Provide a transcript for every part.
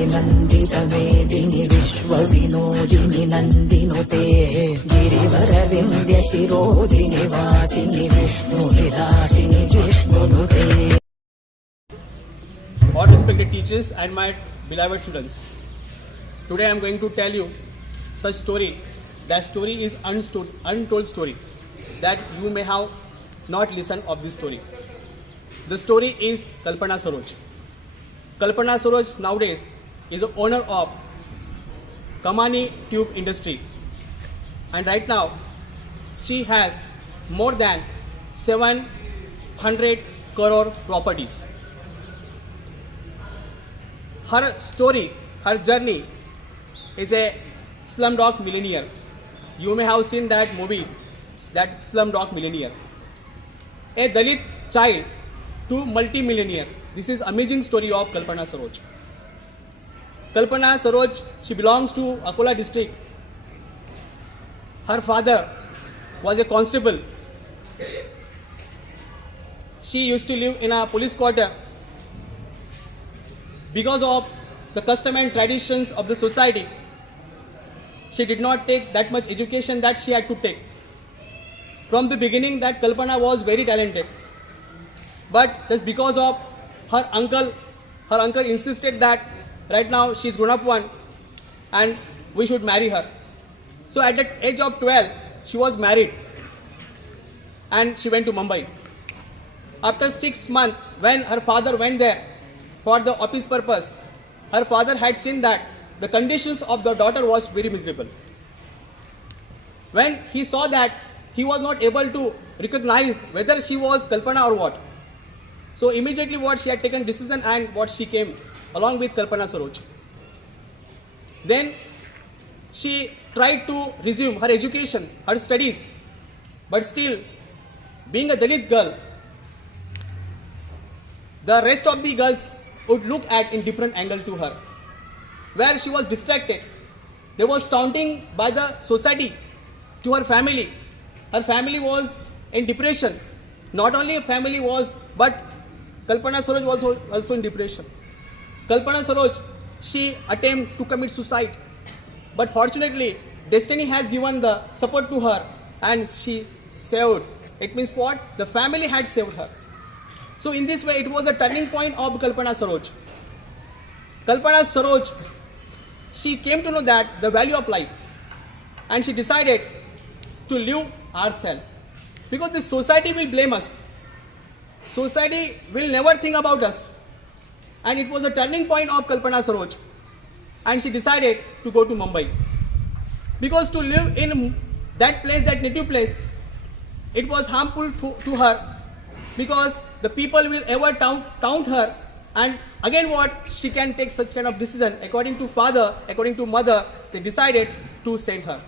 मेदिनि नन्दित मेदिनि विश्वविनोदिनि नन्दिनुते गिरिवरविन्द्य शिरोधिनि वासिनि विष्णुविलासिनि जिष्णुनुते. All respected teachers and my beloved students, today I am going to tell you such story. That story is untold story that you may have not listened of this story. The story is Kalpana Saroj. Kalpana Saroj nowadays is the owner of Kamani tube industry, and right now she has more than 700 crore properties. Her story, her journey is a slumdog millionaire. You may have seen that movie, that Slumdog Millionaire. A Dalit child to multi-millionaire. This is amazing story of Kalpana Saroj. Kalpana Saroj, she belongs to Akola district. Her father was a constable. She used to live in a police quarter. Because of the custom and traditions of the society, she did not take that much education that she had to take. From the beginning, that Kalpana was very talented. But just because of her uncle insisted that right now she is grown up one and we should marry her. So at the age of 12, she was married and she went to Mumbai. After 6 months, when her father went there for the office purpose, her father had seen that the conditions of the daughter was very miserable. When he saw that, he was not able to recognize whether she was Kalpana or what. So immediately what she had taken decision and what she came along with Kalpana Saroj. Then she tried to resume her education, her studies, but still being a Dalit girl, the rest of the girls would look at in different angle to her. Where she was distracted, there was taunting by the society to her family. Her family was in depression. Not only a family was, but Kalpana Saroj was also in depression. Kalpana Saroj, she attempted to commit suicide. But fortunately, destiny has given the support to her and she saved. It means what? The family had saved her. So in this way, it was a turning point of Kalpana Saroj. Kalpana Saroj, she came to know that the value of life and she decided to live herself. Because the society will blame us. Society will never think about us. And it was a turning point of Kalpana Saroj. And she decided to go to Mumbai. Because to live in that place, that native place, it was harmful to her. Because the people will ever taunt her. And again what? She can take such kind of decision. According to father, according to mother, they decided to send her.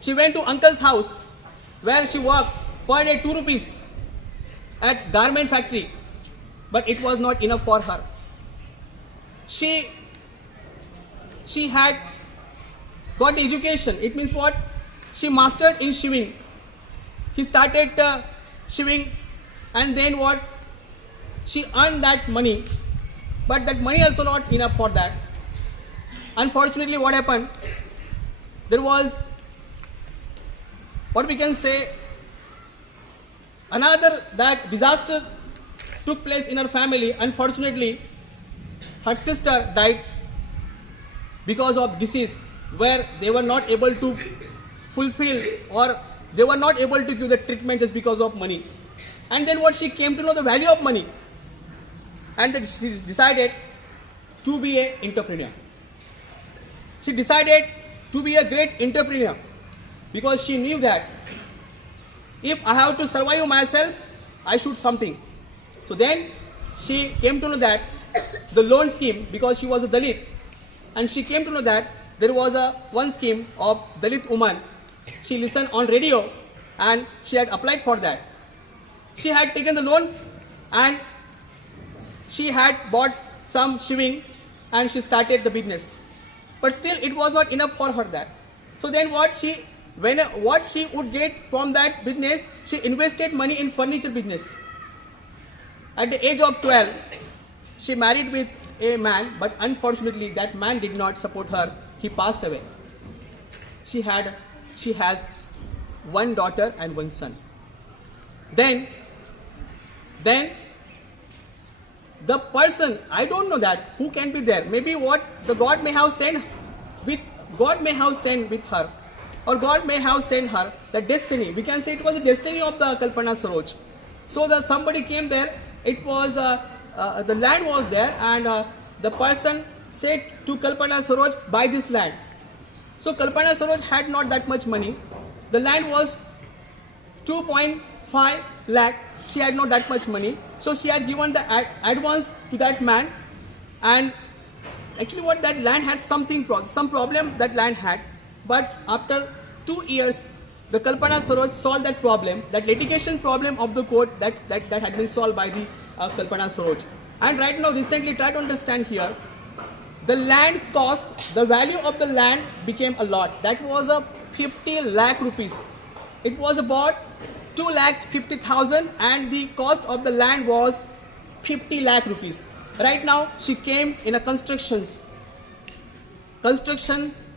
She went to uncle's house where she worked per day 2 rupees at garment factory. But it was not enough for her. She had got education. It means what? She mastered in sewing. She started sewing and then what? She earned that money, but that money also not enough for that. Unfortunately, what happened? There was, what we can say, another that disaster took place in her family. Unfortunately, her sister died because of disease, where they were not able to fulfill or they were not able to give the treatment just because of money. And then what? She came to know the value of money. And then she decided to be an entrepreneur. She decided to be a great entrepreneur because she knew that if I have to survive myself, I should something. So then she came to know that the loan scheme, because she was a Dalit, and she came to know that there was one scheme of Dalit woman. She listened on radio and she had applied for that. She had taken the loan and she had bought some sewing and she started the business. But still it was not enough for her that. So then what she would get from that business, she invested money in furniture business. At the age of 12, she married with a man, but unfortunately that man did not support her. He passed away. She has one daughter and one son. Then the person, I don't know that who can be there. Maybe what the God may have sent with her, or God may have sent her the destiny. We can say it was a destiny of the Kalpana Saroj. So somebody came there. It was the land was there, and the person said to Kalpana Saroj, buy this land. So Kalpana Saroj had not that much money. The land was 2.5 lakh. She had not that much money. So she had given the advance to that man, and actually what that land had some problem that land had. But after 2 years, the Kalpana Saroj solved that problem, that litigation problem of the court that had been solved by the Kalpana Saroj. And right now, recently, try to understand here, the land cost, the value of the land became a lot. That was a 50 lakh rupees. It was about 2,50,000, and the cost of the land was 50 lakh rupees. Right now, she came in a construction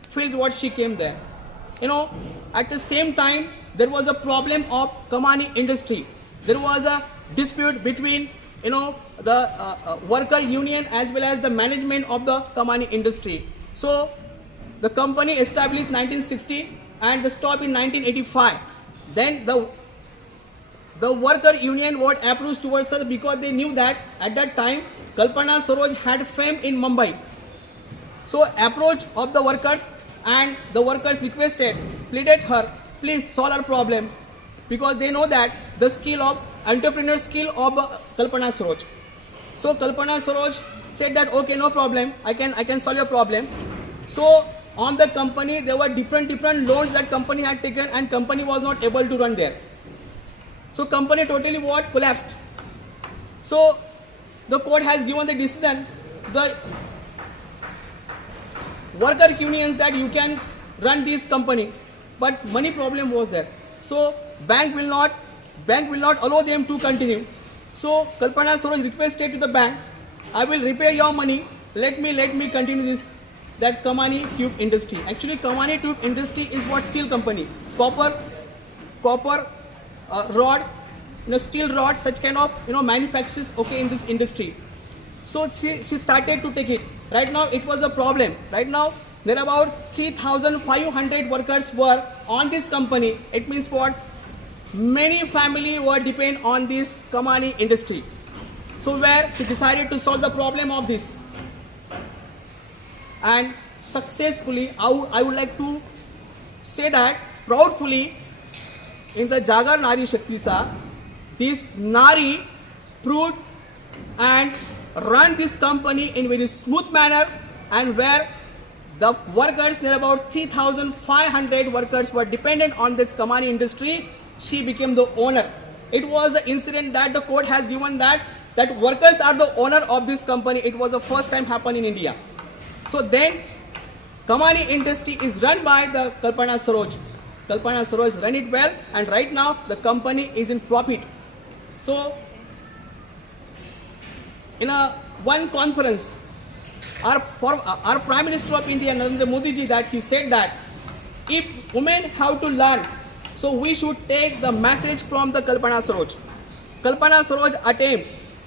field. What she came there, at the same time there was a problem of Kamani industry. There was a dispute between the worker union as well as the management of the Kamani industry. So the company established 1960 and the stop in 1985. Then the worker union was approached towards us because they knew that at that time Kalpana Saroj had fame in Mumbai. So approach of the workers, and the workers pleaded her, please solve our problem, because they know that the entrepreneur skill of Kalpana Saroj. So Kalpana Saroj said that okay, no problem, I can solve your problem. So on the company there were different loans that company had taken, and company was not able to run there. So company totally collapsed. So the court has given the decision, the worker unions, that you can run this company, but money problem was there. So bank will not allow them to continue. So Kalpana Saroj requested to the bank, I will repay your money, let me continue that Kamani tube industry. Actually Kamani tube industry is what steel company, copper rod, steel rod, such kind of manufactures in this industry. So she started to take it. Right now it was a problem. Right now there are about 3,500 workers were on this company. It means what? Many family were depend on this Kamani industry. So where she decided to solve the problem of this, and successfully, I would like to say that proudly, in the Jagar Nari Shakti Sa, this Nari proved and run this company in very smooth manner, and where the workers, there are about 3,500 workers were dependent on this Kamani industry, she became the owner. It was the incident that the court has given that workers are the owner of this company. It was the first time happened in India. So then Kamani industry is run by the Kalpana Saroj. Kalpana Saroj run it well, and right now the company is in profit. So in one conference, our Prime Minister of India, Narendra Modi ji, that he said that if women have to learn, so we should take the message from the Kalpana Saroj. Kalpana Saroj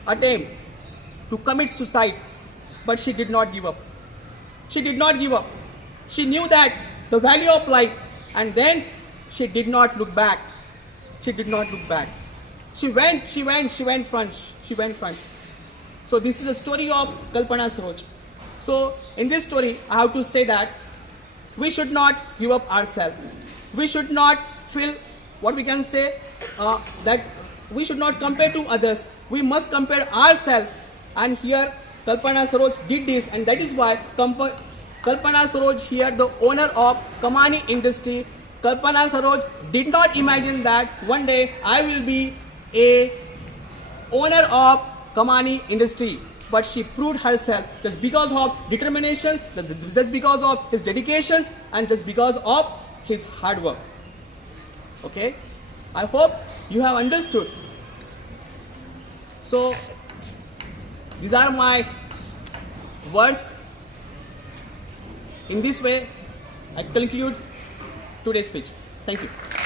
attempt to commit suicide, but she did not give up. She did not give up. She knew that the value of life, and then she did not look back. She did not look back. She went front. So this is the story of Kalpana Saroj. So in this story, I have to say that we should not give up ourselves. We should not feel what we can say that we should not compare to others. We must compare ourselves. And here Kalpana Saroj did this, and that is why Kalpana Saroj here, the owner of Kamani industry, Kalpana Saroj did not imagine that one day I will be a owner of Kamani industry, but she proved herself just because of determination, just because of his dedications, and just because of his hard work. Okay, I hope you have understood. So these are my words. In this way, I conclude today's speech. Thank you.